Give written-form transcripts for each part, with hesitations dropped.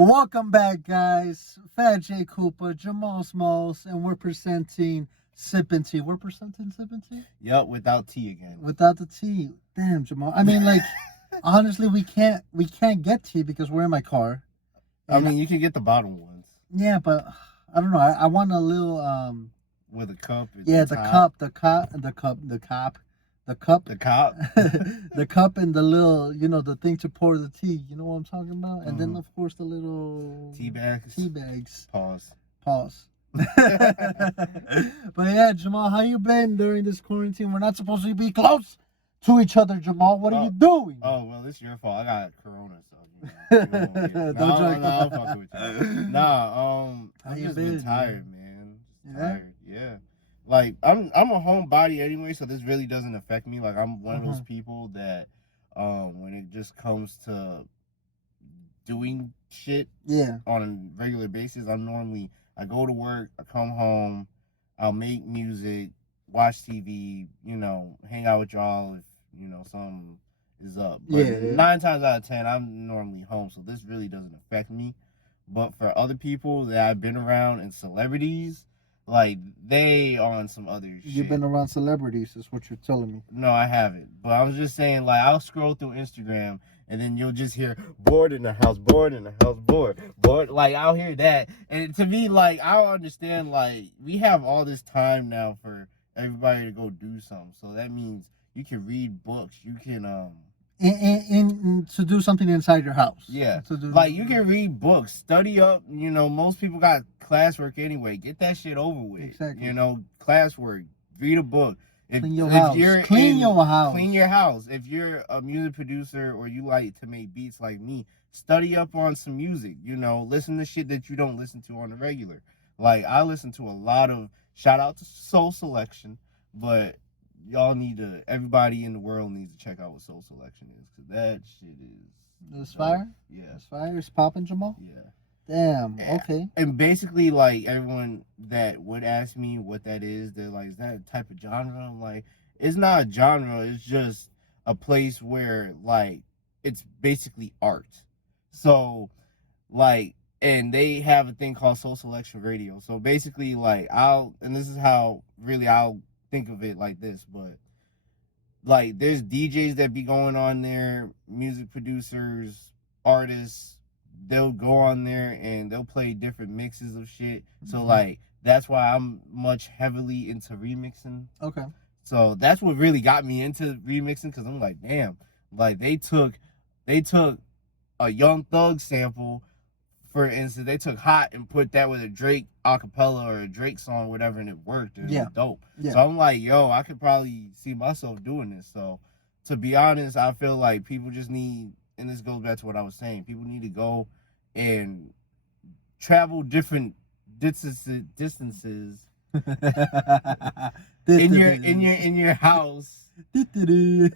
Welcome back, guys. Phat J Koopa, Jamal Smalls, and we're presenting Sippin' Tea. We're presenting Sippin' Tea? Yup, without tea again. Without the tea. Damn, Jamal. I mean, like, honestly, we can't get tea because we're in my car. I mean, you can get the bottled ones. Yeah, but I don't know. I want a little with a cup. Yeah, the cup, the cop, the cup, and the little, the thing to pour the tea. You know what I'm talking about? And then, of course, the little tea bags. Pause. But yeah, Jamal, how you been during this quarantine? We're not supposed to be close to each other, Jamal. What are you doing? Oh, well, it's your fault. I got corona, so I'm fucking with you. I've just been tired, man. Tired, yeah. Like I'm a homebody anyway, so this really doesn't affect me. Like I'm one of those people that, when it just comes to doing shit, on a regular basis, I go to work, I come home, I'll make music, watch TV, hang out with y'all if something is up. But 9 times out of 10, I'm normally home, so this really doesn't affect me. But for other people that I've been around and celebrities, like, they on some other shit. You've been around celebrities, is what you're telling me. No, I haven't. But I was just saying, like, I'll scroll through Instagram, and then you'll just hear, bored in the house, bored. Like, I'll hear that. And to me, like, I don't understand, like, we have all this time now for everybody to go do something. So that means you can read books. You can, to do something inside your house. Yeah. Like, you can read books, study up. Most people got classwork anyway. Get that shit over with. Exactly. Classwork. Read a book. Clean your house. Clean your house. If you're a music producer or you like to make beats like me, study up on some music. Listen to shit that you don't listen to on the regular. Like, I listen to a lot of, shout out to Soul Selection, but everybody in the world needs to check out what Soul Selection is, because that shit is... It's fire? Yeah. It's fire? It's popping, Jamal? Yeah. Damn, okay. And basically, like, everyone that would ask me what that is, they're like, is that a type of genre? I'm like, it's not a genre, it's just a place where, like, it's basically art. So, like, and they have a thing called Soul Selection Radio. So basically, like, and this is how really I'll think of it like this, but like, there's DJs that be going on there, music producers, artists, they'll go on there and they'll play different mixes of shit. So like, that's why I'm much heavily into remixing. Okay. So that's what really got me into remixing, because I'm like, damn, like, they took a Young Thug sample, for instance, they took Hot and put that with a Drake acapella or a Drake song, whatever, and it worked. It was dope. Yeah. So I'm like, yo, I could probably see myself doing this. So to be honest, I feel like people just need, and this goes back to what I was saying, people need to go and travel different distances in your house. Nah,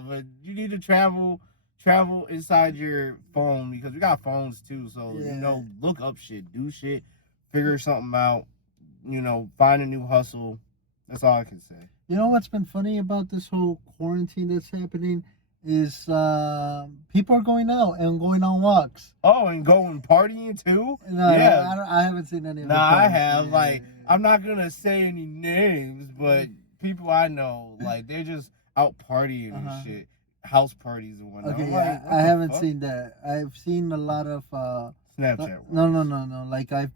but you need to travel inside your phone, because we got phones too. So look up shit, do shit, figure something out. Find a new hustle. That's all I can say. You know what's been funny about this whole quarantine that's happening is people are going out and going on walks. Oh, and going partying too? No, yeah. I haven't seen any of them. I have. Like, I'm not gonna say any names, but people I know, like, they're just out partying and shit. House parties and whatnot. Okay, I haven't seen that. I've seen a lot of Snapchat. No. Like, I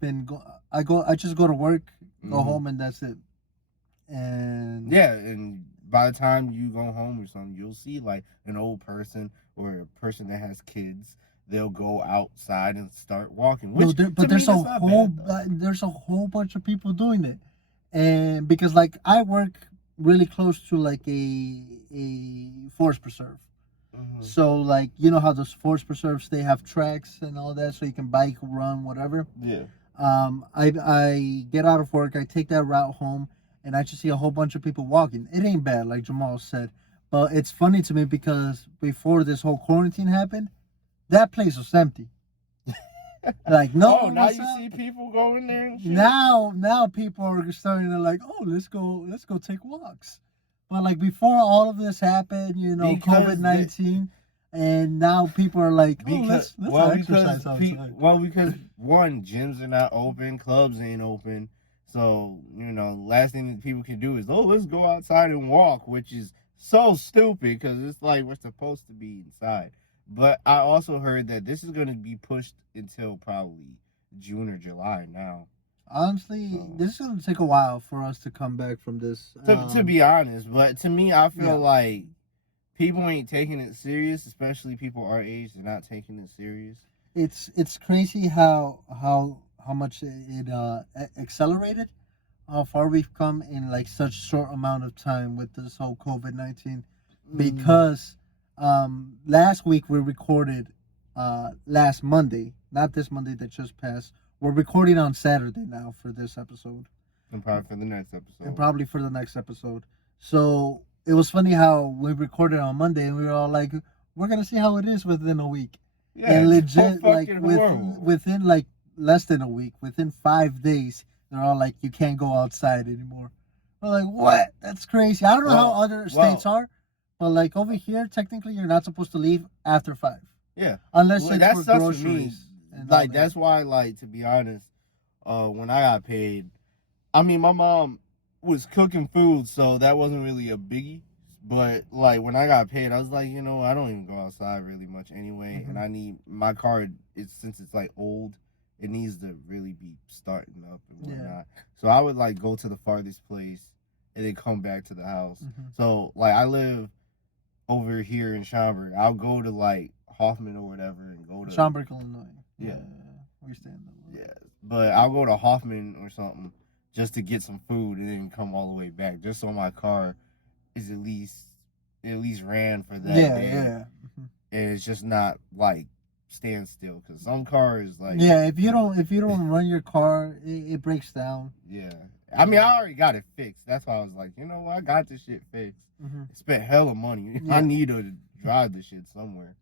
just go to work, go home, and that's it. And and by the time you go home or something, you'll see, like, an old person or a person that has kids. They'll go outside and start walking. Which, there's a whole bunch of people doing it, and because, like, I work really close to, like, a forest preserve. So, like, you know how those forest preserves, they have tracks and all that, so you can bike, run, whatever. Yeah. I get out of work, I take that route home, and I just see a whole bunch of people walking. It ain't bad, like Jamal said, but it's funny to me because before this whole quarantine happened, that place was empty. Like, no. Oh, now you see people going there and shit? Now people are starting to, like, oh, let's go take walks. But, like, before all of this happened, because COVID-19, And now people are like, oh, Because let's well, exercise outside. because one, gyms are not open, clubs ain't open. So, last thing that people can do is, oh, let's go outside and walk, which is so stupid because it's like we're supposed to be inside. But I also heard that this is going to be pushed until probably June or July now. Honestly, this is going to take a while for us to come back from this. To be honest, but to me, I feel like people ain't taking it serious, especially people our age. They're not taking it serious. It's crazy how much it accelerated, how far we've come in like such short amount of time with this whole COVID-19. Because last week we recorded last Monday, not this Monday that just passed. We're recording on Saturday now for this episode. And probably for the next episode. And probably for the next episode. So it was funny how we recorded on Monday and we were all like, we're gonna see how it is within a week. Yeah, and legit, like within like less than a week, within 5 days, they're all like, you can't go outside anymore. We're like, what? That's crazy. I don't know how other states are, but like over here, technically, you're not supposed to leave after 5. Yeah, unless it's for groceries. Like that's why, like, to be honest, when I got paid, I mean, my mom was cooking food, so that wasn't really a biggie. But like when I got paid, I was like, I don't even go outside really much anyway, and I need my car. Since it's like old, it needs to really be starting up and whatnot. So I would like go to the farthest place and then come back to the house. So like I live over here in Schaumburg. I'll go to like Hoffman or whatever and go to Schaumburg, Illinois. Yeah, we stand there. Yeah, but I'll go to Hoffman or something just to get some food and then come all the way back, just so my car is at least ran for that day. Yeah. And it's just not like stand still, because some cars like if you don't run your car, it breaks down. Yeah, I mean, I already got it fixed. That's why I was like, I got this shit fixed. I spent hella money. I need to drive this shit somewhere.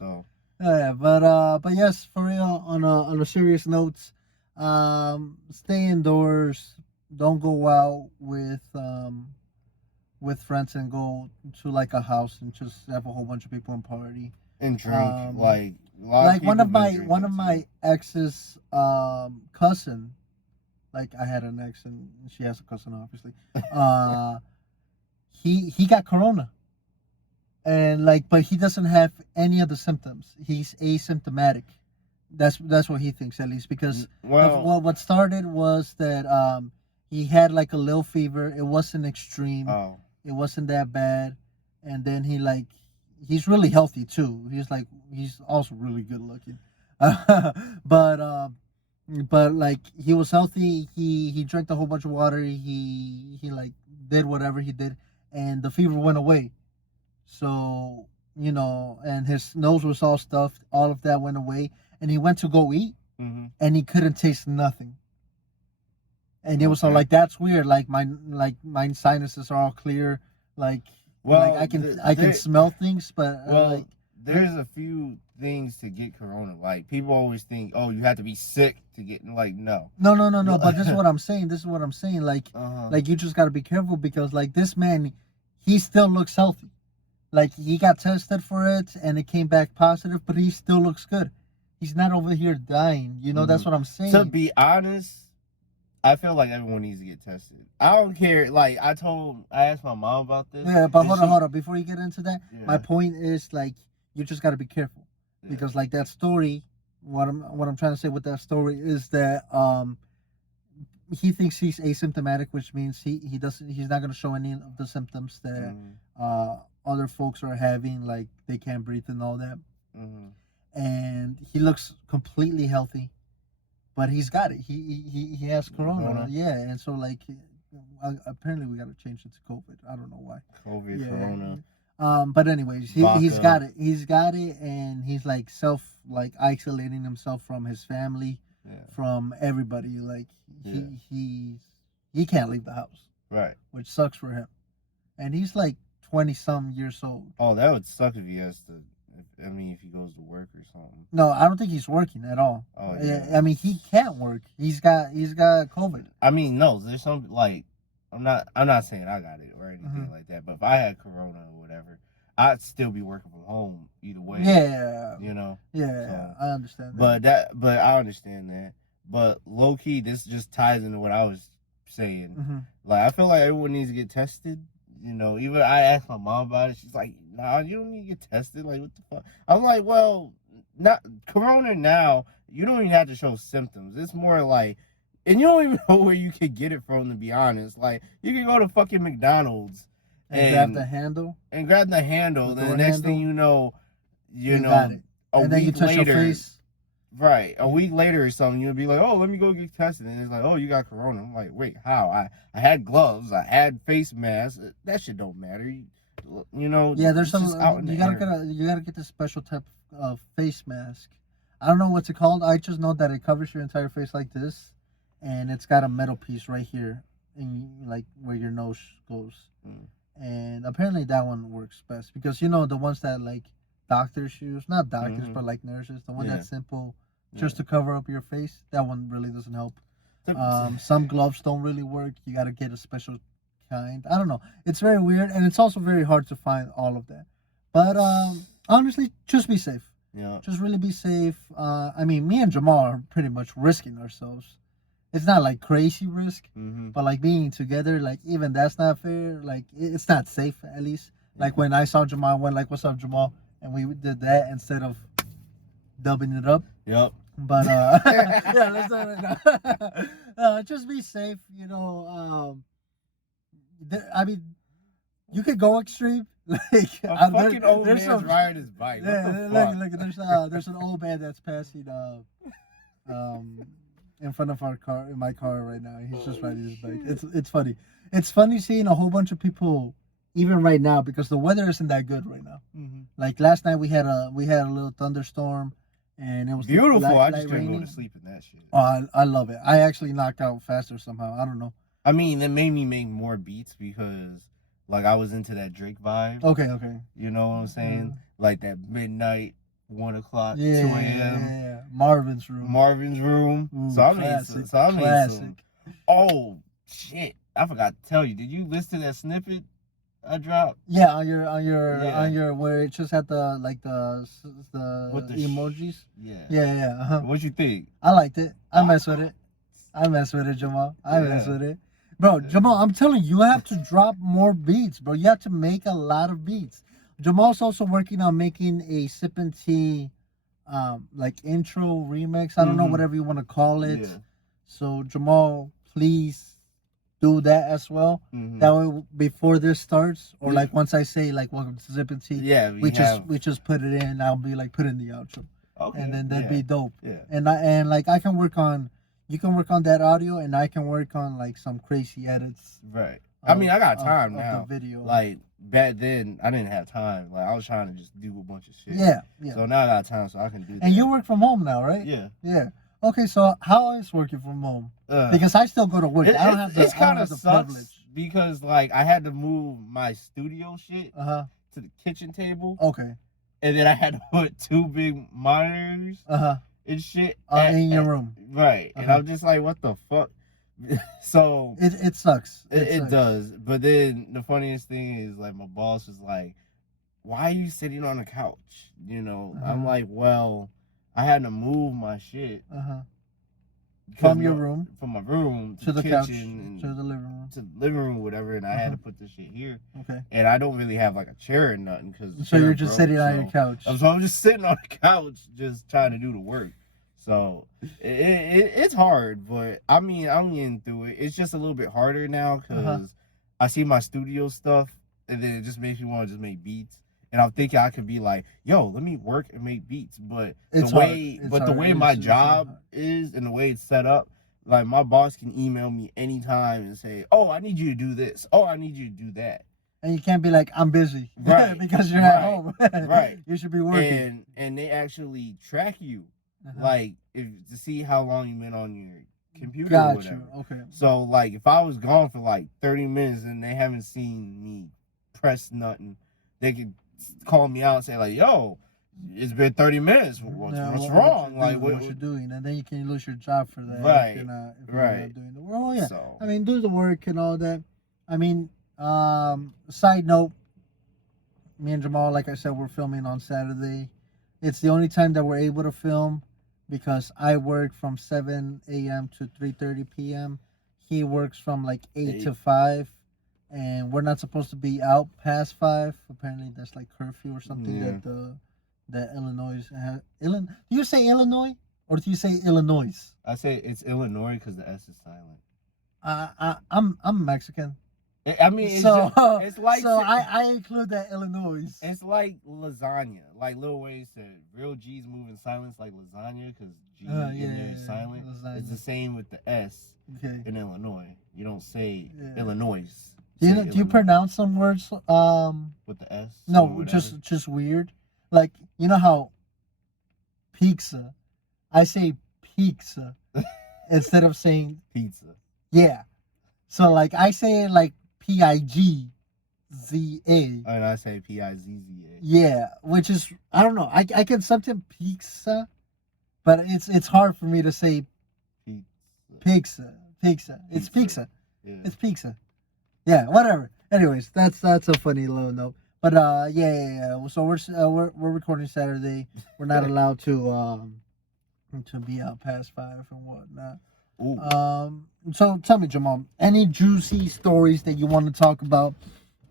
So but yes, for real, on a serious note, stay indoors. Don't go out with friends and go to like a house and just have a whole bunch of people and party and drink. Like one of my ex's cousin, like I had an ex and she has a cousin obviously. He got corona, and but he doesn't have any of the symptoms. He's asymptomatic. That's what he thinks, at least, because what started was that he had like a little fever. It wasn't extreme. It wasn't that bad. And then he's really healthy too. He's also really good looking. But like he was healthy. He drank a whole bunch of water. He like did whatever he did, and the fever went away. So, and his nose was all stuffed. All of that went away, and he went to go eat, and he couldn't taste nothing. And it was all like, that's weird. Like my sinuses are all clear. I can smell things, but there's a few things to get corona. Like people always think, oh, you have to be sick to get. Like no. But this is what I'm saying. Like you just got to be careful, because like this man, he still looks healthy. Like he got tested for it and it came back positive, but he still looks good. He's not over here dying. That's what I'm saying. To be honest, I feel like everyone needs to get tested. I don't care. Like I asked my mom about this. Yeah, but hold on. Before you get into that, my point is like you just got to be careful, because like that story. What I'm trying to say with that story is that he thinks he's asymptomatic, which means he's not going to show any of the symptoms that other folks are having, like they can't breathe and all that. And he looks completely healthy. But he's got it. He has corona. Yeah, and so like apparently we got to change it to COVID. I don't know why. Corona. But anyways, he's got it. He's got it, and he's like isolating himself from his family, from everybody. Like he can't leave the house. Right. Which sucks for him. And he's like 20-some years old. Oh, that would suck if he has to. If he goes to work or something. No, I don't think he's working at all. Oh, yeah. I mean, he can't work. He's got COVID. I mean, no, there's some like I'm not saying I got it or anything like that, but if I had corona or whatever, I'd still be working from home either way. Yeah. You know. Yeah, So, I understand that. But I understand that. But low key, this just ties into what I was saying. Mm-hmm. Like, I feel like everyone needs to get tested. You know, even I asked my mom about it. She's like, "Nah, you don't need to get tested. Like, what the fuck?" I'm like, "Well, not Corona now. You don't even have to show symptoms. It's more like, and you don't even know where you could get it from. To be honest, like, you can go to fucking McDonald's and grab the handle. And grab the handle. Then the next thing you know, got it. And then you touch your face. Right. A week later or something, you'll be like, "Oh, let me go get tested." And it's like, "Oh, you got corona." I'm like, "Wait, how? I had gloves. I had face masks. That shit don't matter." You know. Yeah, there's some. You gotta get this special type of face mask. I don't know what's it called. I just know that it covers your entire face like this, and it's got a metal piece right here, in like where your nose goes. And apparently that one works best because you know the ones that like doctors use, not doctors, but like nurses, the one that's simple just to cover up your face, that one really doesn't help. Some gloves don't really work. You got to get a special kind. I don't know. It's very weird, and it's also very hard to find all of that. But honestly, just be safe. Yeah. Just really be safe. I mean, me and Jamal are pretty much risking ourselves. It's not like crazy risk, but like being together, like even that's not fair. Like it's not safe at least. Like when I saw Jamal, I went like, "What's up, Jamal?" And we did that instead of dubbing it up. Yep. But yeah, let's do it now. Just be safe, you know. I mean, you could go extreme. Like a fucking old man's riding his bike. Yeah, look, there's an old man that's passing in front of my car right now. He's just riding his bike. It's funny. It's funny seeing a whole bunch of people even right now because the weather isn't that good right now. Like last night we had a little thunderstorm and it was beautiful. I just couldn't go to sleep in that shit. Oh, I love it. I actually knocked out faster somehow. I don't know. I mean, it made me make more beats because like I was into that Drake vibe. Okay. You know what I'm saying? Like that midnight, 1 o'clock, 2 a.m. Yeah. Marvin's room. Ooh, so I made some. Oh shit! I forgot to tell you. Did you listen to that snippet I dropped? Yeah, on your where it just had the emojis. Yeah. What'd you think? I liked it. I mess with it, Jamal. I mess with it. Bro, Jamal, I'm telling you, you have to drop more beats, bro. You have to make a lot of beats. Jamal's also working on making a Sip and Tea, like intro remix. I don't know, whatever you want to call it. Yeah. So Jamal, please do that as well. That way, before this starts, or like once I say like welcome to Sip and Tea, we just put it in. I'll be like put in the outro, and then that'd be dope. Yeah. And like I can work on. You can work on that audio, and I can work on like some crazy edits. Right. I mean, I got time now. The video. Like back then, I didn't have time. Like I was trying to just do a bunch of shit. Yeah. So now I got time, so I can do that. And you work from home now, right? Yeah. Okay, so how is working from home? Because I still go to work. I don't have the. It's kind of sucks because like I had to move my studio shit to the kitchen table. Okay. And then I had to put 2 big monitors. And shit in your room, right? And I'm just like, what the fuck? So it sucks. It does. But then the funniest thing is like my boss is like, "Why are you sitting on the couch?" You know, I'm like, "Well, I had to move my shit from your room, from my room to the kitchen couch, and to the living room, or whatever." And I had to put this shit here. Okay. And I don't really have like a chair or nothing because. So you're just sitting on your couch. So I'm just sitting on the couch, just trying to do the work. So it's hard, but I mean, I'm getting through it. It's just a little bit harder now because I see my studio stuff, and then it just makes me want to just make beats. And I'm thinking I could be like, "Yo, let me work and make beats." But the way my job is and the way it's set up, like my boss can email me anytime and say, "Oh, I need you to do this. Oh, I need you to do that." And you can't be like, "I'm busy," right? Because you're at home, right? You should be working. And they actually track you. Like to see how long you've been on your computer or whatever. Okay. So like if I was gone for like 30 minutes and they haven't seen me press nothing, they could call me out and say like, "Yo, it's been 30 minutes. What's wrong? What you're doing?" And then you can lose your job for that. Right. If you're not doing the work. Oh yeah. So, I mean, do the work and all that. I mean, side note, me and Jamal, like I said, we're filming on Saturday. It's the only time that we're able to film because I work from 7 a.m. to 3:30 p.m. He works from like 8 to 5, and we're not supposed to be out past 5. Apparently, that's like curfew or something that Illinois has. Do you say Illinois or do you say Illinois? I say it's Illinois because the S is silent. I'm Mexican. I mean, it's it's like I include that Illinois. It's like lasagna. Like Lil Wayne said, real G's move in silence like lasagna because G in there is silent. Lasagna. It's the same with the S in Illinois. You don't say Illinois. Do you pronounce some words with the S? No, just weird. Like, you know how pizza, I say pizza instead of saying pizza. Yeah. So like I say it like PIGZA. And I say PIZZA. Yeah, which is, I don't know. I can something pizza, but it's hard for me to say pizza. It's pizza. Yeah. It's pizza. Yeah, whatever. Anyways, that's a funny little note. But yeah. So we're recording Saturday. We're not allowed to be out past 5 and whatnot. Ooh. So tell me, Jamal, any juicy stories that you want to talk about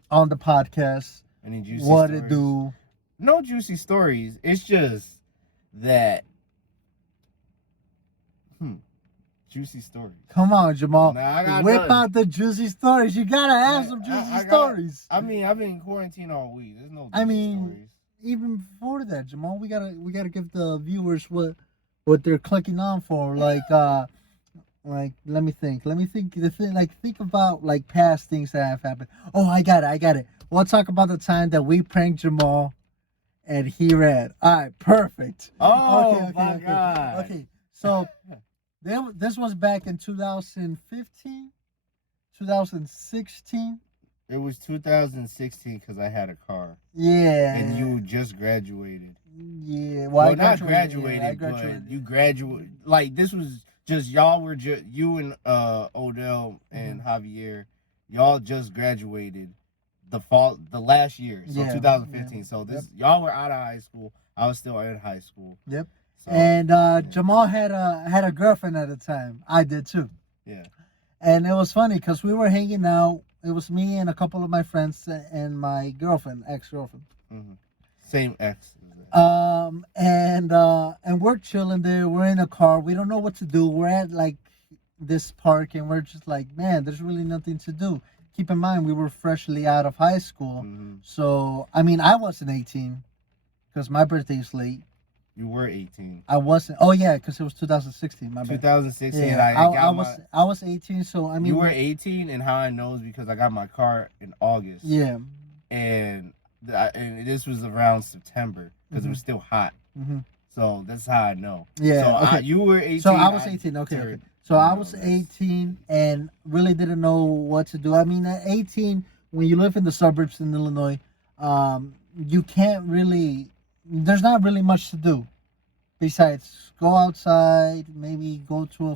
on the podcast? Any juicy what stories? to do? No juicy stories. It's just that juicy stories. Come on, Jamal. Nah, whip out the juicy stories. You gotta have some juicy stories. I mean, I've been in quarantine all week. There's no stories. Even before that, Jamal, we gotta give the viewers what they're clicking on for. Like let me think. Think about like past things that have happened. Oh, I got it. We'll talk about the time that we pranked Jamal and he read. All right, perfect. Oh, okay, God. Okay, so this was back in 2015, 2016. It was 2016 because I had a car. Yeah. And you just graduated. Yeah. Well, not graduated, but you graduated. Like, this was just, y'all were just, you and Odell and Javier, y'all just graduated the last year. So 2015. So y'all were out of high school. I was still in high school. Yep. So, and Jamal had a girlfriend at the time. I did too. Yeah. And it was funny because we were hanging out. It was me and a couple of my friends and my girlfriend, ex-girlfriend. Mm-hmm. Same ex. And we're chilling there. We're in a car. We don't know what to do. We're at like this park and we're just like, man, there's really nothing to do. Keep in mind, we were freshly out of high school. Mm-hmm. So, I mean, I wasn't 18 because my birthday's late. You were 18. I wasn't. Oh yeah, because it was 2016. My bad. 2016. Yeah, I was 18. So I mean, you were 18, and how I know is because I got my car in August. Yeah. And this was around September because it was still hot. Mm-hmm. So that's how I know. Yeah. So okay. You were 18. So I was 18. Okay. So I was 18 and really didn't know what to do. I mean, at 18, when you live in the suburbs in Illinois, you can't really. There's not really much to do besides go outside, maybe go to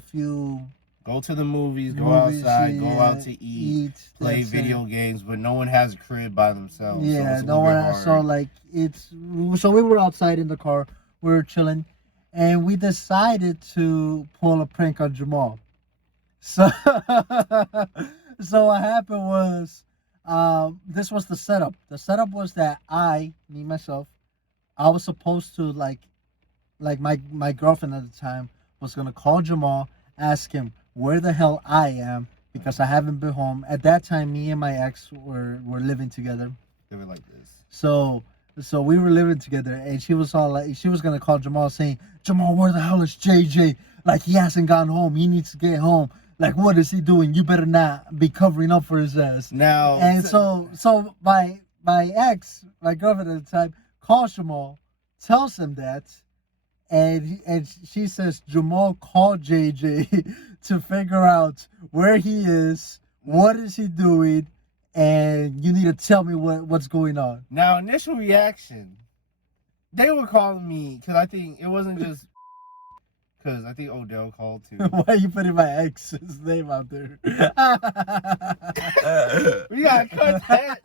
the movies, go outside, go out to eat, play video games, but no one has a crib by themselves. Yeah, so no one has. So like so we were outside in the car, we were chilling, and we decided to pull a prank on Jamal. So what happened was, this was the setup. The setup was that myself, I was supposed to like my girlfriend at the time was gonna call Jamal, ask him where the hell I am because I haven't been home. At that time, me and my ex were living together. They were like this. So we were living together, and she was gonna call Jamal saying, Jamal, where the hell is JJ? Like, he hasn't gotten home. He needs to get home. Like, what is he doing? You better not be covering up for his ass. Now. And so my ex, my girlfriend at the time, calls Jamal, tells him that, and she says, Jamal called JJ to figure out where he is, what is he doing, and you need to tell me what's going on. Now, initial reaction, they were calling me, because I think it wasn't just, because I think Odell called too. Why are you putting my ex's name out there? We gotta cut that.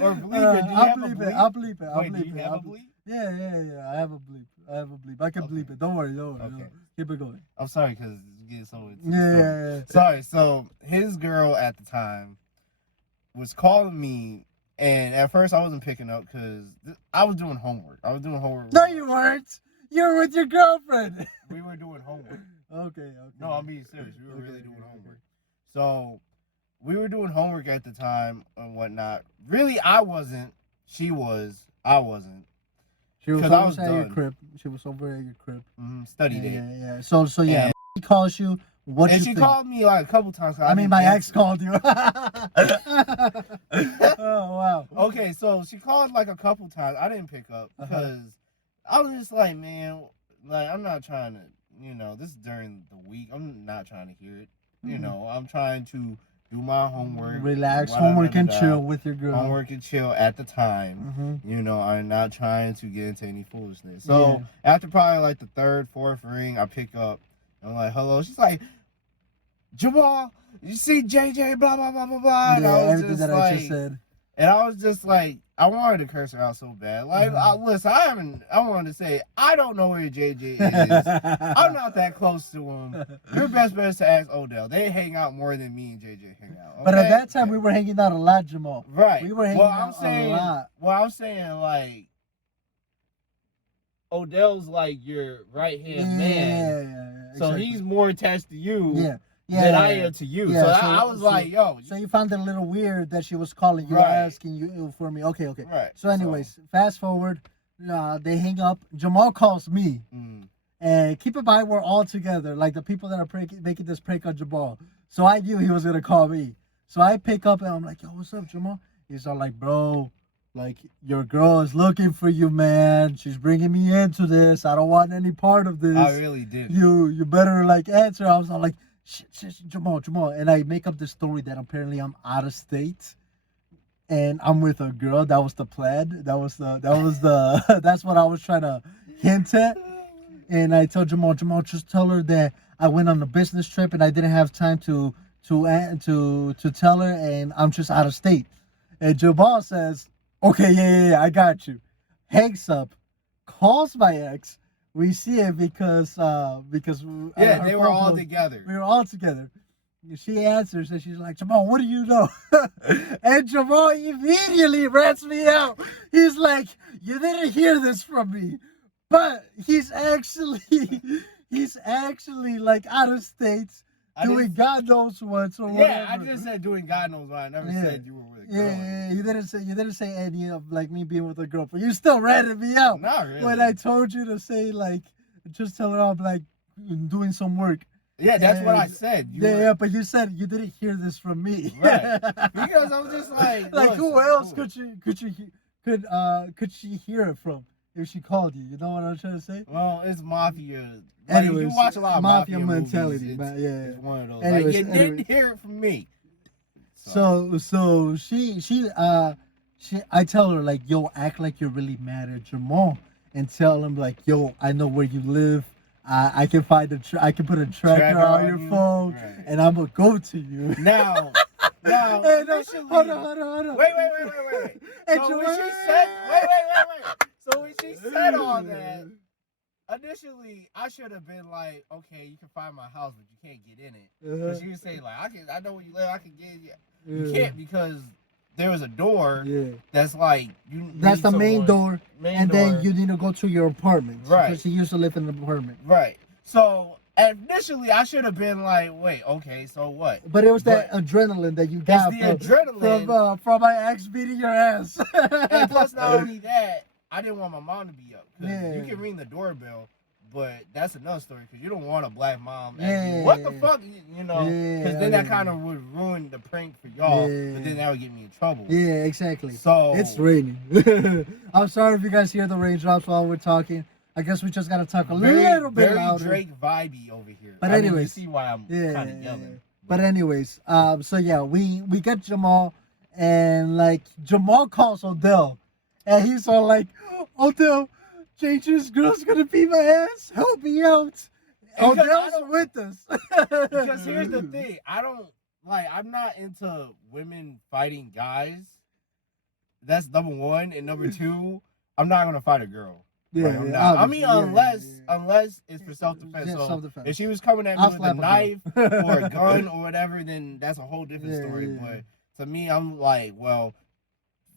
Or bleep it. Do you have a bleep? I'll bleep it. Wait, do you have a bleep? Yeah. I have a bleep. I can bleep it. Don't worry. Okay. Keep it going. I'm sorry because it's getting so into Yeah. Sorry. So his girl at the time was calling me, and at first I wasn't picking up because I was doing homework. No, you weren't. You were with your girlfriend. We were doing homework. Okay. No, I'm being serious. We were really doing homework. So we were doing homework at the time and whatnot. Really, I wasn't. She was. I wasn't. She was over at your crib. Study day. Yeah. So yeah. She calls you. What and you she think? Called me like a couple times. I mean, my ex called you. Oh wow. Okay, so she called like a couple times. I didn't pick up because I was just like, man, like I'm not trying to, this is during the week. I'm not trying to hear it. I'm trying to do my homework, relax, homework and chill with your girl. Homework and chill at the time. I'm not trying to get into any foolishness. So after probably like the third, fourth ring, I pick up. I'm like, hello. She's like, Jamal, you see JJ, blah, blah, blah, blah, blah. And I was everything that I just said. And I was just like, I wanted to curse her out so bad. Like, listen, I wanted to say, I don't know where JJ is. I'm not that close to him. Your best bet is to ask Odell. They hang out more than me and JJ hang out. Okay? But at that time, we were hanging out a lot, Jamal. Right. We were hanging out a lot. Well, I'm saying, like, Odell's like your right-hand man. Yeah, so he's more attached to you than I am to you. So I was like, yo. So you found it a little weird that she was calling you, asking you for me. Okay. Right. So anyways, fast forward. They hang up. Jamal calls me. And keep in mind, we're all together. Like the people that are making this prank on Jamal. So I knew he was going to call me. So I pick up and I'm like, yo, what's up, Jamal? He's all like, bro. Like, your girl is looking for you, man. She's bringing me into this. I don't want any part of this. I really did. You better, like, answer. I was all like, shit, Jamal. And I make up this story that apparently I'm out of state. And I'm with a girl. That was the plan. That's what I was trying to hint at. And I told Jamal, just tell her that I went on a business trip and I didn't have time to tell her, and I'm just out of state. And Jamal says, okay, yeah, I got you. Hangs up, calls my ex. We see it because they were all together. We were all together. She answers and she's like, Jamal, what do you know? And Jamal immediately rats me out. He's like, you didn't hear this from me, but he's actually like out of state. Doing God knows what or whatever. Yeah, I just said doing God knows what. I never said you were with a girl. Yeah. You didn't say any of like me being with a girl, but you still ratted me out. Not really. When I told you to say like, just tell her I'm like doing some work. Yeah, that's what I said. But you said you didn't hear this from me. Right. Because I was just like, who else could she hear it from if she called you? You know what I'm trying to say? Well, it's mafia. Anyways, you watch a lot of mafia mentality. Movies. It's one of those. Anyways, like, you didn't hear it from me. So I tell her like, yo, act like you're really mad at Jamal and tell him like, yo, I know where you live. I can I can put a tracker on your phone, and I'm gonna go to you. Now, initially, hold on. Wait. So when she said all that, initially I should have been like, okay, you can find my house, but you can't get in it. But she was saying like, I know where you live. I can get you. You can't because there was a door that's like that's the main door, then you need to go to your apartment, right? Because she used to live in an apartment, right? So initially, I should have been like, wait, okay, so what? But it was that adrenaline that you got from my ex beating your ass. And plus, not only that, I didn't want my mom to be up because you can ring the doorbell. But that's another story because you don't want a black mom. What the fuck, Because then that kind of would ruin the prank for y'all. But then that would get me in trouble. Yeah, exactly. So it's raining. I'm sorry if you guys hear the raindrops while we're talking. I guess we just gotta talk a little bit louder. Very Drake vibey over here. But anyways, you see why I'm kind of yelling. But anyways, so yeah, we get Jamal, and like Jamal calls Odell, and he's all like, Odell, JJ's girl's gonna beat my ass. Help me out. Odell's with us. Because here's the thing, I'm not into women fighting guys. that's number one, and number two, I'm not gonna fight a girl. Yeah, like, yeah, I mean, yeah. unless it's for self-defense. Yeah, So self-defense. if she was coming at me with a knife or a gun or whatever, then that's a whole different story. Yeah. But to me, I'm like, well,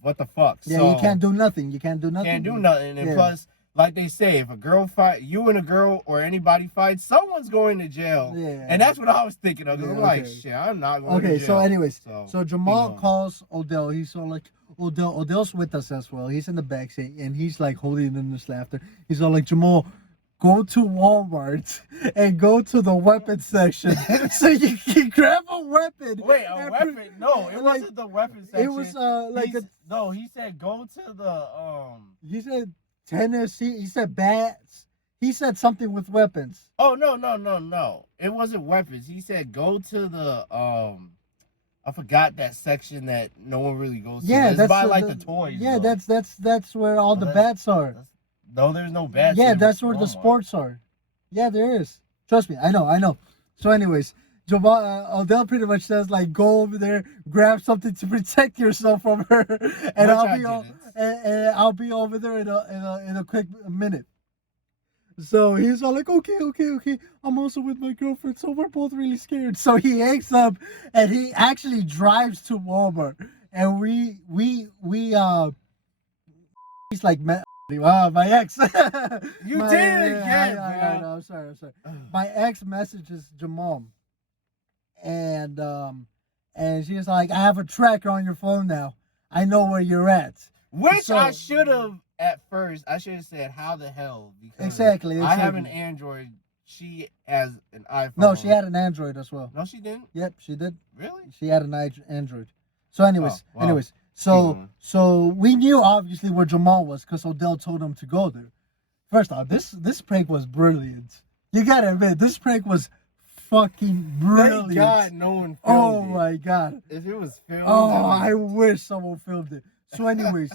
what the fuck? Yeah, so, you can't do nothing. You can't do nothing. Can't do nothing. And plus, like they say, if a girl fight, you and a girl or anybody fights, someone's going to jail. Yeah. And that's what I was thinking of. Yeah, I'm like, shit, I'm not going to jail. Okay, so anyways, so Jamal you know. calls Odell. He's all like, Odell's with us as well. He's in the backseat and he's like holding in this laughter. He's all like, Jamal, go to Walmart and go to the weapons section so you can grab a weapon. Wait, a weapon? No, it wasn't the weapons section. It was no, he said go to the He said Tennessee. He said bats. He said something with weapons. Oh no. It wasn't weapons. He said go to the I forgot that section that no one really goes to. Yeah, that's by like the toys. Yeah, though. that's where all the bats are. No, there's no bats. Yeah, that's where the sports are. Yeah, there is. Trust me, I know. So, anyways, Odell pretty much says like, go over there, grab something to protect yourself from her, and I'll be over there in a quick minute. So he's all like, okay. I'm also with my girlfriend, so we're both really scared. So he hangs up and he actually drives to Walmart, and he's like, wow, my ex. You did it again, I know, I'm sorry. My ex messages Jamal, and she's like, I have a tracker on your phone now. I know where you're at. Which I should have. At first, I should have said, how the hell? Because exactly. I have an Android. She has an iPhone. No, she had an Android as well. No, she didn't? Yep, she did. Really? She had an Android. So anyways, so we knew obviously where Jamal was because Odell told him to go there. First off, this prank was brilliant. You gotta admit, this prank was fucking brilliant. Thank God no one filmed it. Oh my God. If it was filmed. Oh, I wish someone filmed it. So anyways,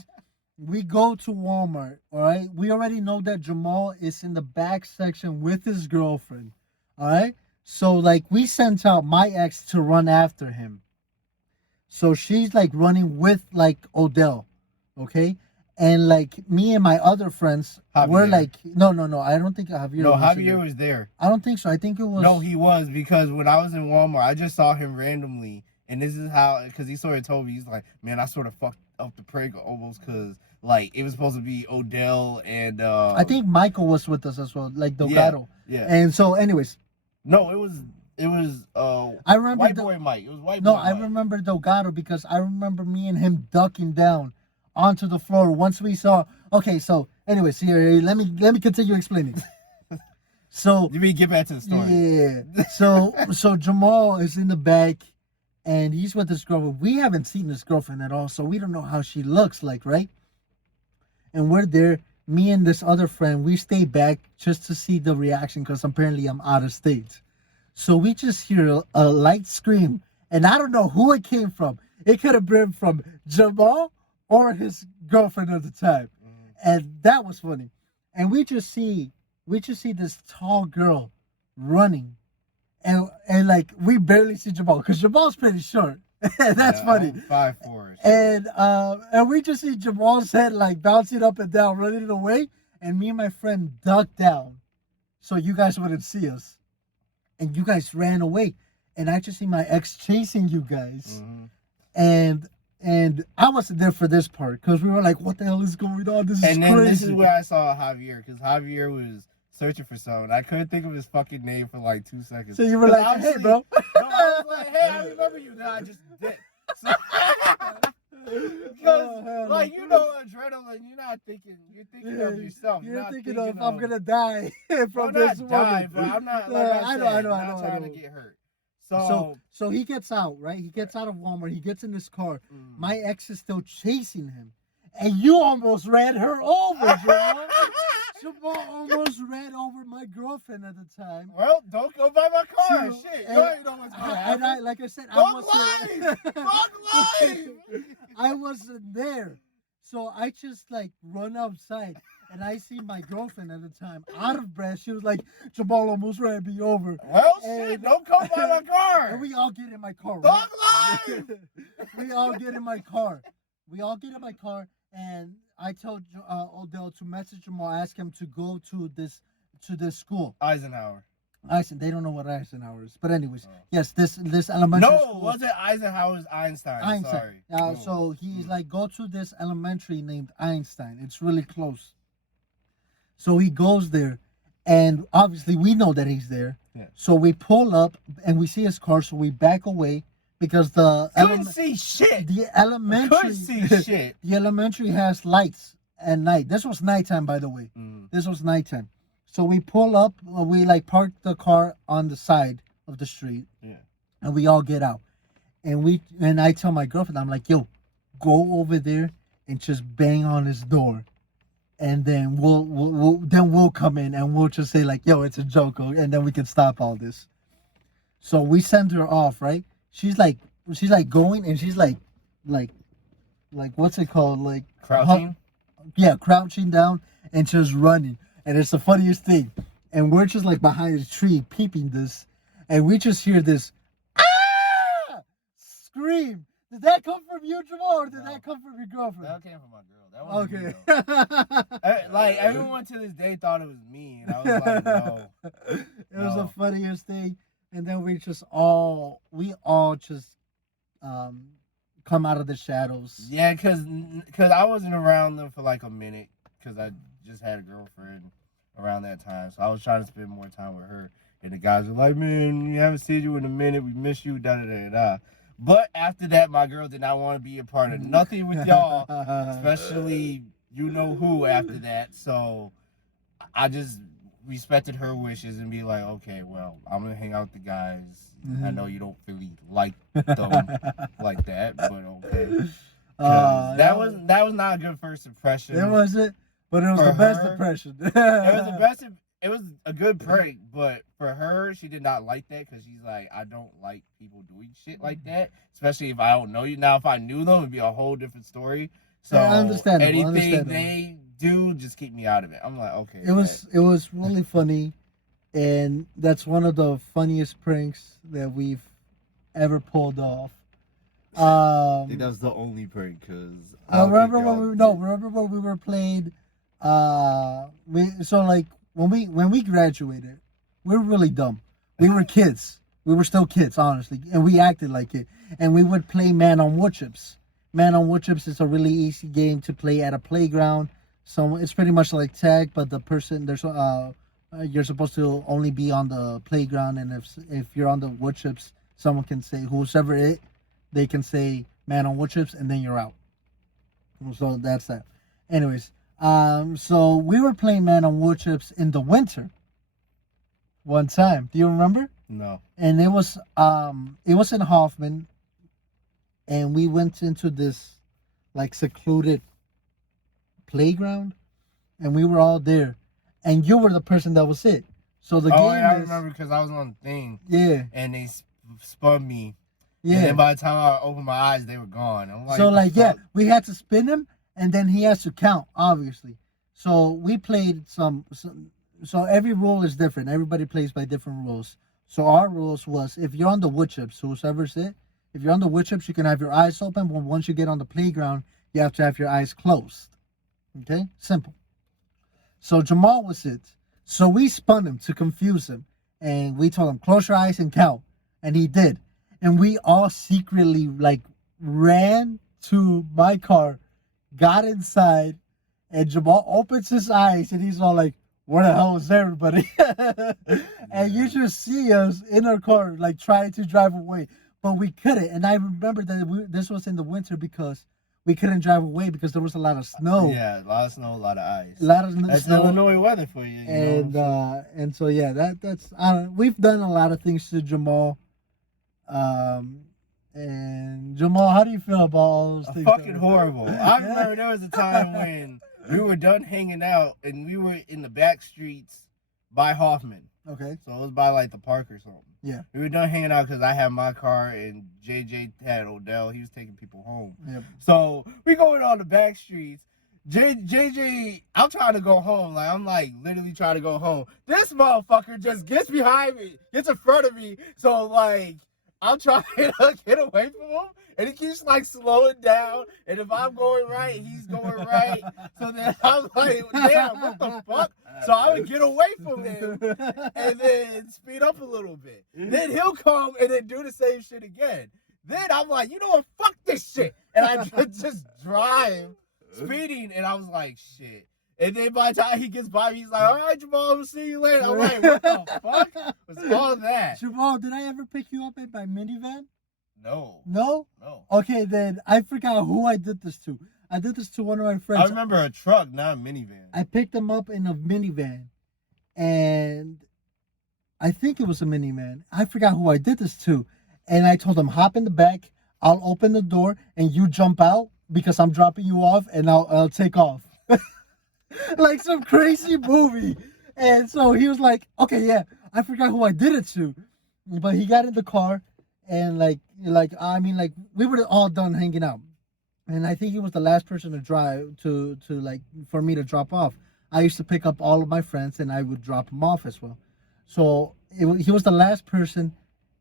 we go to Walmart, all right? We already know that Jamal is in the back section with his girlfriend, all right? So, like, we sent out my ex to run after him. So she's, like, running with, like, Odell, okay? And, like, me and my other friends were, like... No, I don't think Javier No, Javier was there. I don't think so. I think it was... No, he was, because when I was in Walmart, I just saw him randomly. And this is how... Because he sort of told me, he's like, man, I sort of fucked up the prank almost because... Like, it was supposed to be Odell and... I think Michael was with us as well, like Delgado. Yeah. And so, anyways... No, it was I remember White Boy Mike. It was White Boy Mike. I remember Delgado because I remember me and him ducking down onto the floor once we saw... Okay, so, anyways, here, let me continue explaining. So... You mean get back to the story. Yeah. So Jamal is in the back, and he's with his girlfriend. We haven't seen his girlfriend at all, so we don't know how she looks like, right? And we're there, me and this other friend, we stay back just to see the reaction because apparently I'm out of state. So we just hear a light scream, and I don't know who it came from. It could have been from Jamal or his girlfriend at the time. And that was funny. And we just see this tall girl running. And like, we barely see Jamal because Jamal's pretty short. That's funny. 5'4". And we just see Jamal's head like bouncing up and down, running away, and me and my friend ducked down so you guys wouldn't see us. And you guys ran away. And I just see my ex chasing you guys. And I wasn't there for this part because we were like, what the hell is going on? This is crazy. And then this is where I saw Javier, because Javier was searching for someone. I couldn't think of his fucking name for like 2 seconds. So you were like, hey, bro. No, I was like, hey, I remember you. Then I just did. So, because, like, you know, adrenaline, you're thinking of yourself. You're not thinking of, I'm going to die from this woman. Die, but I'm not, like I know. Trying to get hurt. So he gets out, right? He gets out of Walmart. He gets in his car. My ex is still chasing him. And you almost ran her over, Jamal. Jamal almost ran over my girlfriend at the time. Well, don't go by my car. Shit. You already know what's going on. And like I said, I wasn't there. So I just like run outside. And I see my girlfriend at the time out of breath. She was like, Jamal almost ran me over. Well, shit, don't come by my car. And we all get in my car. Dog life! We all get in my car, We all get in my car, and I tell Odell to message Jamal, ask him to go to this school. Eisenhower. They don't know what Eisenhower is, but anyways, yes, this elementary. No, school. was it Eisenhower's Einstein? Sorry. So he's like, go to this elementary named Einstein. It's really close. So he goes there, and obviously we know that he's there. Yeah. So we pull up and we see his car, so we back away because couldn't see shit. The elementary couldn't see shit. The elementary has lights at night. This was nighttime, by the way. This was nighttime. So we pull up, we like park the car on the side of the street. Yeah. And we all get out. And I tell my girlfriend, I'm like, yo, go over there and just bang on his door. And then we'll come in and we'll just say like, yo, it's a joke, and then we can stop all this. So we send her off, right? She's like going, and she's like what's it called? Like crouching? Crouching down and just running. And it's the funniest thing. And we're just like behind a tree peeping this. And we just hear this scream. Did that come from you, Jamal, or did that come from your girlfriend? That came from my girl. That wasn't me, like, everyone to this day thought it was me. And I was like, no. It was the funniest thing. And then we all just come out of the shadows. Yeah, because I wasn't around them for like a minute. Because I just had a girlfriend around that time. So I was trying to spend more time with her. And the guys were like, man, we haven't seen you in a minute. We miss you, da-da-da-da. But after that, my girl did not want to be a part of nothing with y'all. Especially you know who after that. So I just respected her wishes and be like, okay, well, I'm going to hang out with the guys. I know you don't really like them like that, but okay. That was not a good first impression. It wasn't, but it was the best impression. It was a good prank, but for her, she did not like that because she's like, I don't like people doing shit like that, especially if I don't know you. Now, if I knew them, it'd be a whole different story. So yeah, anything they do, just keep me out of it. I'm like, okay. It was really funny, and that's one of the funniest pranks that we've ever pulled off. I think that was the only prank because remember when we were playing. When we graduated, we were really dumb. We were kids. We were still kids, honestly, and we acted like it. And we would play Man on Wood Chips. Man on Wood Chips is a really easy game to play at a playground. So it's pretty much like tag, but you're supposed to only be on the playground, and if you're on the wood chips, someone can say they can say Man on Wood Chips, and then you're out. So that's that. Anyways. So we were playing Man on Wood Chips in the winter. One time, do you remember? No. And it was in Hoffman, and we went into this like secluded playground, and we were all there, and you were the person that was it. So the game. I remember because I was on the thing. Yeah. And they spun me. Yeah. And then by the time I opened my eyes, they were gone. I'm like, so we had to spin him. And then he has to count, obviously. So we played so every rule is different. Everybody plays by different rules. So our rules was, if you're on the wood chips, whoever's it, if you're on the wood chips, you can have your eyes open. But once you get on the playground, you have to have your eyes closed. Okay? Simple. So Jamal was it. So we spun him to confuse him. And we told him, close your eyes and count. And he did. And we all secretly, ran to my car, got inside, and Jamal opens his eyes, and he's all like, where the hell is everybody? And you just see us in our car, trying to drive away. But we couldn't. And I remember that this was in the winter because we couldn't drive away because there was a lot of snow. Yeah, a lot of snow, a lot of ice. That's snow. Illinois weather for you. And so, yeah, that's we've done a lot of things to Jamal. And Jamal, how do you feel about all those things? Fucking horrible. I remember there was a time when we were done hanging out and we were in the back streets by Hoffman. Okay. So it was by the park or something. Yeah. We were done hanging out because I had my car and JJ had Odell. He was taking people home. Yep. So we going on the back streets. JJ, I'm trying to go home. I'm literally trying to go home. This motherfucker just gets behind me, gets in front of me. So I'm trying to get away from him, and he keeps like slowing down. And if I'm going right, he's going right. So then I'm like, damn, what the fuck? So I would get away from him and then speed up a little bit. Then he'll come and then do the same shit again. Then I'm like, you know what? Fuck this shit. And I just drive speeding, and I was like, shit. And then by the time he gets by me, he's like, all right, Jamal, we'll see you later. I'm like, what the fuck was all that? Jamal, did I ever pick you up in my minivan? No. No? No. Okay, then I forgot who I did this to. I did this to one of my friends. I remember a truck, not a minivan. I picked him up in a minivan. And I think it was a minivan. I forgot who I did this to. And I told him, hop in the back. I'll open the door and you jump out because I'm dropping you off and I'll take off. Like some crazy movie. And so he was like, okay, yeah, I forgot who I did it to. But he got in the car and like we were all done hanging out. And I think he was the last person to drive to like for me to drop off. I used to pick up all of my friends and I would drop them off as well. So he was the last person,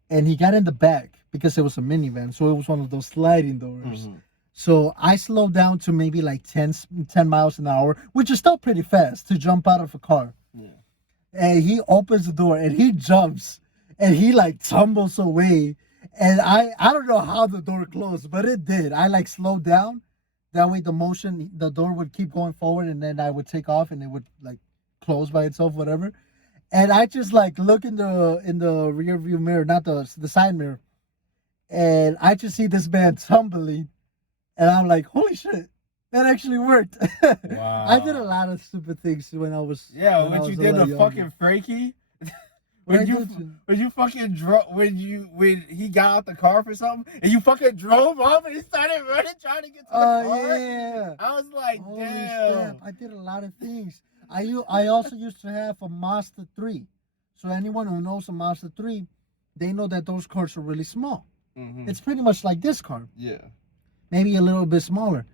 and he got in the back because it was a minivan. So it was one of those sliding doors. Mm-hmm. So I slowed down to maybe like 10 miles an hour, which is still pretty fast to jump out of a car. Yeah. And he opens the door and he jumps and he like tumbles away. And I don't know how the door closed, but it did. I like slowed down. That way the door would keep going forward, and then I would take off and it would like close by itself, whatever. And I just like look in the rear view mirror, not the side mirror. And I just see this man tumbling. And I'm like, holy shit, that actually worked. Wow. I did a lot of stupid things when I was. Yeah, when you did the fucking Frankie. When you fucking drove, when he got out the car for something and you fucking drove off and he started running trying to get to the car. Yeah. I was like, holy damn. Snap. I did a lot of things. I also used to have a Mazda 3. So anyone who knows a Mazda 3, they know that those cars are really small. Mm-hmm. It's pretty much like this car. Yeah. Maybe a little bit smaller.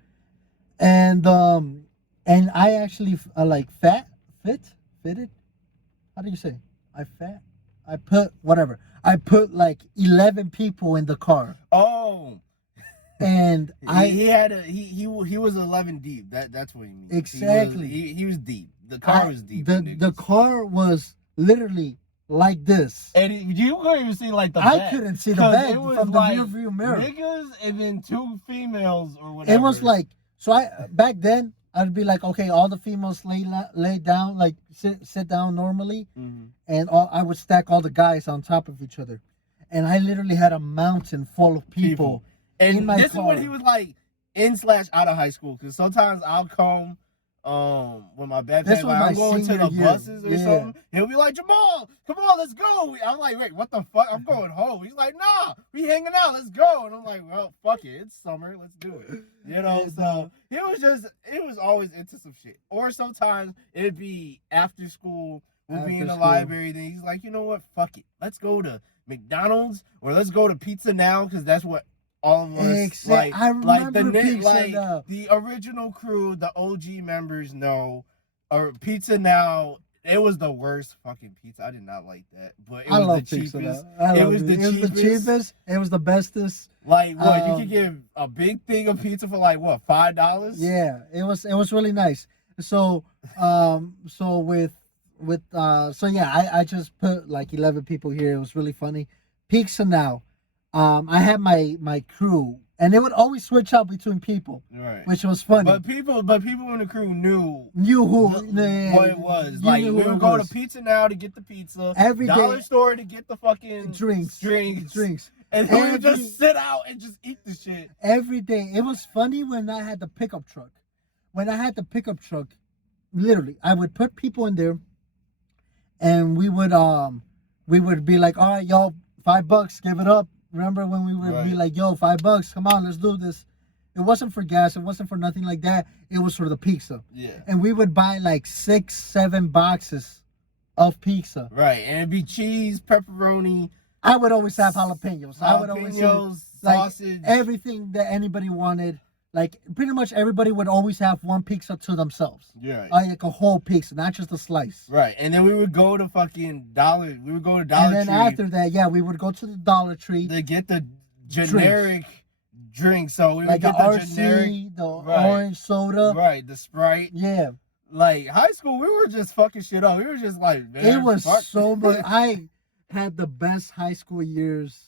And I actually fitted. How do you say? I put like 11 people in the car. Oh. And he was 11 deep. That's what he means. Exactly. He was deep. The car was deep. The car was literally like this. And you couldn't even see like the back. I couldn't see the back from the like rear view mirror. Niggas and then 2 females or whatever. It was like, so back then I'd be like, okay, all the females lay down, like sit down normally, mm-hmm. and I would stack all the guys on top of each other, and I literally had a mountain full of people. And in my this car. is when he was like in/out of high school, because sometimes I'll come when my backpack, like I'm going to the buses or something. He'll be like, Jamal, come on, let's go. I'm like, wait, what the fuck? I'm going home. He's like, nah, we hanging out, let's go. And I'm like, well, fuck it, it's summer, let's do it. You know, so it was always into some shit. Or sometimes it'd be after school, we'll be in the library, then he's like, you know what, fuck it, let's go to McDonald's or let's go to Pizza Now, because that's what all of us like the original crew, the OG members know. Or Pizza Now, it was the worst fucking pizza. I did not like that, but it was the cheapest. It was the cheapest. It was the bestest. Like what? You could get a big thing of pizza for like what, $5? Yeah, it was really nice. So I just put like 11 people here. It was really funny. Pizza Now. I had my crew, and they would always switch out between people, right? Which was funny. But people in the crew knew who what it was. Like we would go to Pizza Now to get the pizza, every Dollar Store to get the fucking drinks, and we would just sit out and just eat the shit every day. It was funny when I had the pickup truck. When I had the pickup truck, literally, I would put people in there, and we would be like, all right, y'all, $5, give it up. Remember when we would be like, yo, $5, come on, let's do this. It wasn't for gas. It wasn't for nothing like that. It was for the pizza. Yeah. And we would buy like 6-7 boxes of pizza. Right. And it'd be cheese, pepperoni. I would always have jalapenos. I would always have sausage. Like, everything that anybody wanted. like pretty much everybody would always have one pizza to themselves. Yeah. Like a whole pizza, not just a slice. Right. And then we would go to fucking Dollar. We would go to Dollar Tree. And then after that, yeah, we would go to the Dollar Tree to get the generic drink. So we like would get the generic, the orange soda. Right. The Sprite. Yeah. Like high school, we were just fucking shit up. We were just like, man, it was so much. I had the best high school years.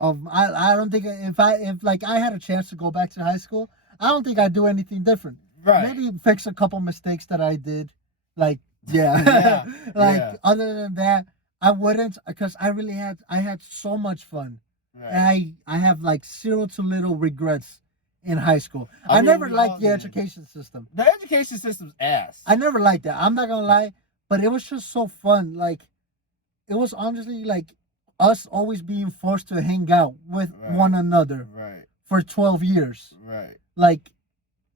I don't think if I had a chance to go back to high school, I don't think I'd do anything different. Right. Maybe fix a couple mistakes that I did. Like other than that, I wouldn't, because I had so much fun. Right. And I have like zero to little regrets in high school. I never liked the education system. The education system's ass. I never liked that. I'm not gonna lie, but it was just so fun. Like, it was honestly like us always being forced to hang out with one another for 12 years. Right. Like,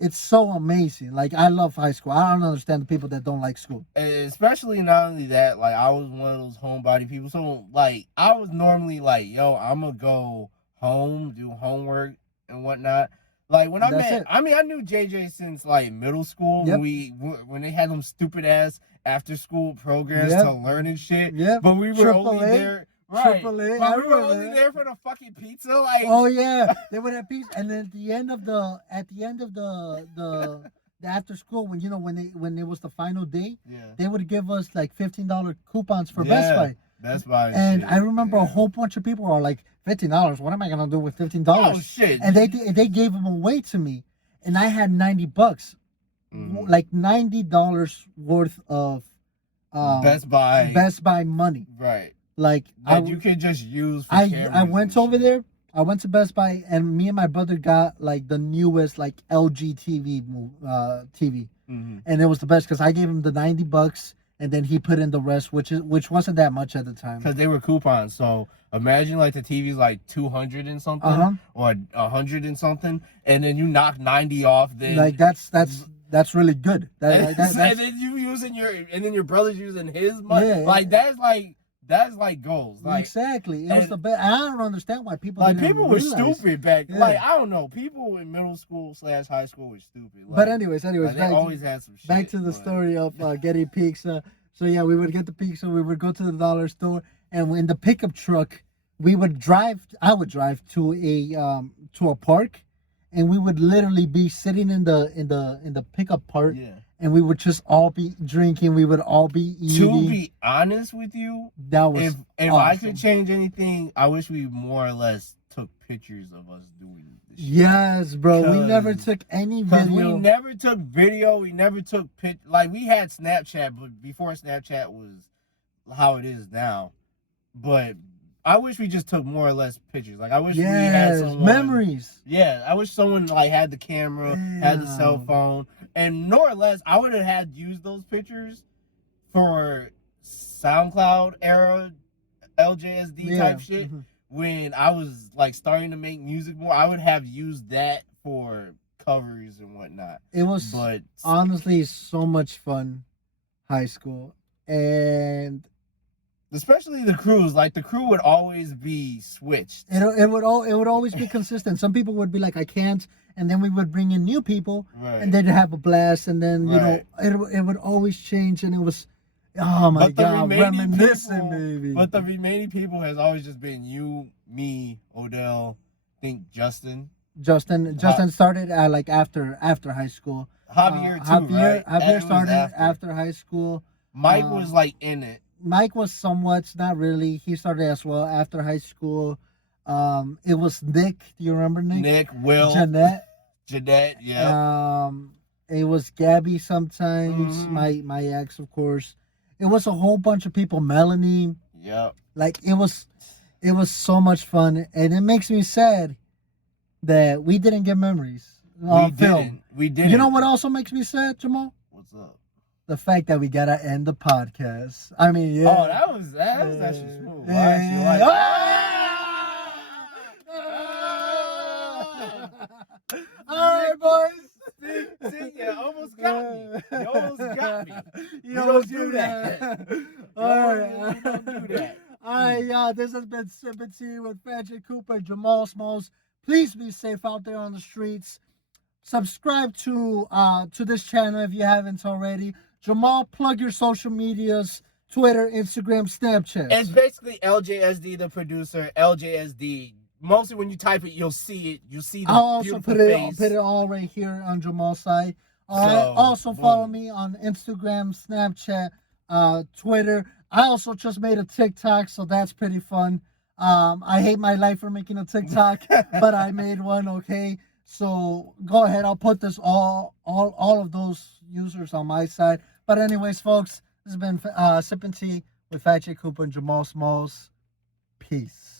it's so amazing. Like, I love high school. I don't understand the people that don't like school. And especially not only that, like, I was one of those homebody people. So, like, I was normally like, yo, I'm going to go home, do homework and whatnot. Like, when I knew JJ since, like, middle school. Yep. When they had them stupid-ass after-school programs to learn and shit. Yep. But we were only there... Right. But we were only there for the fucking pizza, like. Oh yeah, they would have pizza, and then at the end of the after school, when it was the final day, they would give us like $15 coupons for Best Buy. Best Buy. And I remember a whole bunch of people were like, $15. What am I gonna do with $15? Oh shit! And they gave them away to me, and I had $90, like $90 worth of Best Buy money. Right. Like you can just use. For I went over there. I went to Best Buy, and me and my brother got like the newest like LG TV, and it was the best because I gave him the $90, and then he put in the rest, which wasn't that much at the time. Because they were coupons. So imagine like the TV's like 200 and something, or 100 and something, and then you knock 90 off. Then like that's really good. And then your brother's using his money. Yeah, like that's like goals. Like, exactly. It was the best. I don't understand why people people were stupid back. Yeah. Like, I don't know. People in middle school / high school were stupid. Like, but anyways, like, they always had some shit. Back to the story of getting pizza. So yeah, we would get the pizza. We would go to the dollar store, and in the pickup truck, I would drive to a park, and we would literally be sitting in the pickup park. Yeah. And we would just all be drinking. We would all be eating. To be honest with you, that was if awesome. I could change anything, I wish we more or less took pictures of us doing this shit. Yes, bro. We never took any video. We never took video. We never took like, we had Snapchat, but before Snapchat was how it is now. But I wish we just took more or less pictures. Like, I wish we had someone, memories. Yeah, I wish someone like had the camera, had the cell phone, and more or less, I would have had used those pictures for SoundCloud era, LJSD type shit. When I was like starting to make music more, I would have used that for covers and whatnot. It was, honestly so much fun, high school, and. Especially the crews, like the crew would always be switched. It would always be consistent. Some people would be like, I can't, and then we would bring in new people, and they'd have a blast, and then it would always change, and it was, oh my god, reminiscing, baby. But the remaining people has always just been you, me, Odell, I think Justin. Justin started like after high school. Javier too, right? Javier started after high school. Mike was like in it. Mike was somewhat, not really. He started as well after high school. It was Nick. Do you remember Nick? Nick, Will, Jeanette, yeah. It was Gabby sometimes. My ex, of course. It was a whole bunch of people. Melanie. Yep. Like, it was so much fun, and it makes me sad that we didn't get memories on film. We didn't. You know what also makes me sad, Jamal? What's up? The fact that we gotta end the podcast. I mean, yeah. Oh, that was actually smooth. I actually like it. All right, boys. See, you almost got me. You almost got me. You almost do that. All right. You don't do that. All right, y'all. This has been Sippin' Tea with Phat, Koopa, and Jamal Smalls. Please be safe out there on the streets. Subscribe to this channel if you haven't already. Jamal, plug your social medias: Twitter, Instagram, Snapchat. It's basically LJSD, the producer. LJSD. Mostly when you type it, you'll see it. You see the I'll also beautiful put face. it all right here on Jamal's side. All right. Also follow me on Instagram, Snapchat, Twitter. I also just made a TikTok, so that's pretty fun. I hate my life for making a TikTok, but I made one. Okay, so go ahead. I'll put this all of those users on my side. But anyways, folks, this has been Sipping Tea with Phat, Koopa, and Jamal Smalls. Peace.